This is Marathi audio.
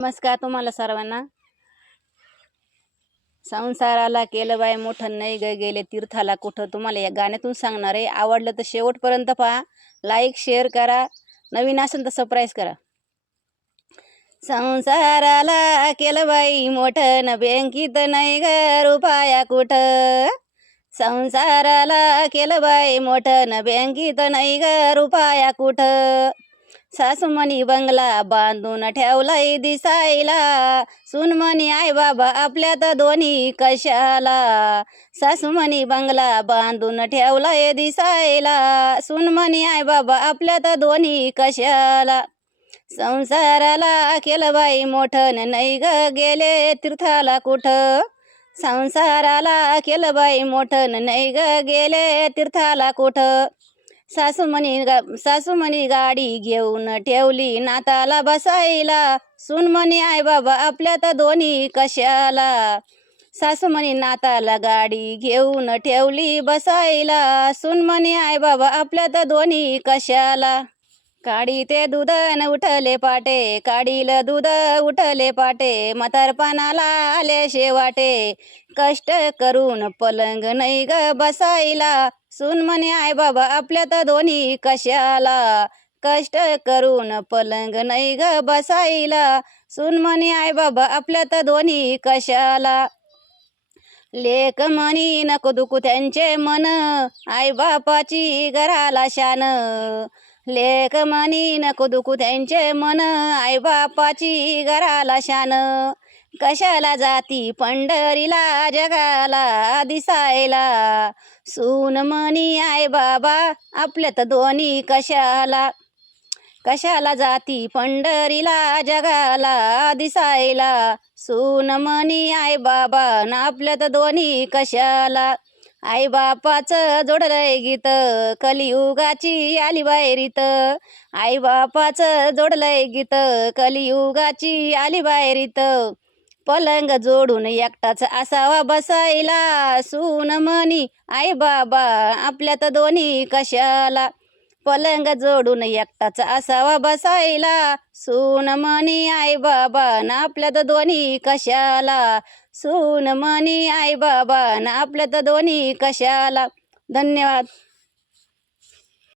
नमस्कार तुम्हाला सर्वांना. संसाराला केलं बाय मोठं नाही ग गेले तीर्थाला कुठं? तुम्हाला या गाण्यातून सांगणार आहे. आवडलं तर शेवटपर्यंत पहा. लाईक शेअर करा. नवीन असेल तर सरप्राईज करा. संसाराला केलं बाई मोठं न बँकीत नाही ग रुपाया कुठं? संसाराला केलं बाई मोठं न बँकीत नाही ग रुपाया कुठं? सासूमणी बंगला बांधून ठेवलाय दिसायला. सुनमणी आई बाबा आपल्यात दोन्ही कशाला? सासूमणी बंगला बांधून ठेवलाय दिसायला. सुनमणी आई बाबा आपल्यात दोन्ही कशाला? संसाराला केलं बाई मोठन नाही ग गेले तीर्थाला कुठं? संसाराला केलं बाई मोठन नाही ग गेले तीर्थाला कुठं? सासूमणी गा सासूमणी गाडी घेऊन ठेवली. नाताला बसायला. सुनमणी आई बाबा आपल्या तर दोन्ही कशाला? सासूमणी नाताला गाडी घेऊन ठेवली बसायला. सुनमणी आई बाबा आपल्या तर दोन्ही कशाला? काडी ते दूध न उठले पाटे काडील दूध उठले पाटे म्हातारपणाला आले शेवाटे. कष्ट करून पलंग नाही ग बसायला सुन म्हणे आय बाबा आपल्यात दोन्ही कशाला? कष्ट करून पलंग नाही ग बसायला सुन म्हणे आय बाबा आपल्यात दोन्ही कशाला? लेक म्हणी नको दुखू त्यांचे मन आई बापाची घराला शान. लेक म्हणी नको दुखू त्यांचे मन आई बापाची घराला शान. कशाला जाती पंढरीला जगाला दिसायला? सून म्हणी आई बाबा आपल्यात दोन्ही कशाला? कशाला जाती पंढरीला जगाला दिसायला? सून म्हणी आई बाबा न आपल्यात दोन्ही कशाला? आई बापाचं जोडलंय गीत कलियुगाची आली बाहेरीत आई बापाचं जोडलंय गीत कलियुगाची आली बाहेरीत पलंग जोडून एकटाच असावा बसायला सून मनी आई बाबा आपल्यात दोन्ही कशाला? पलंग जोडून एकटाच असावा बसायला. सून म्हणी आई बाबा ना आपल्या तर दोन्ही कशाला? सून म्हणी आई बाबा ना आपल्या तर दोन्ही कशाला? धन्यवाद.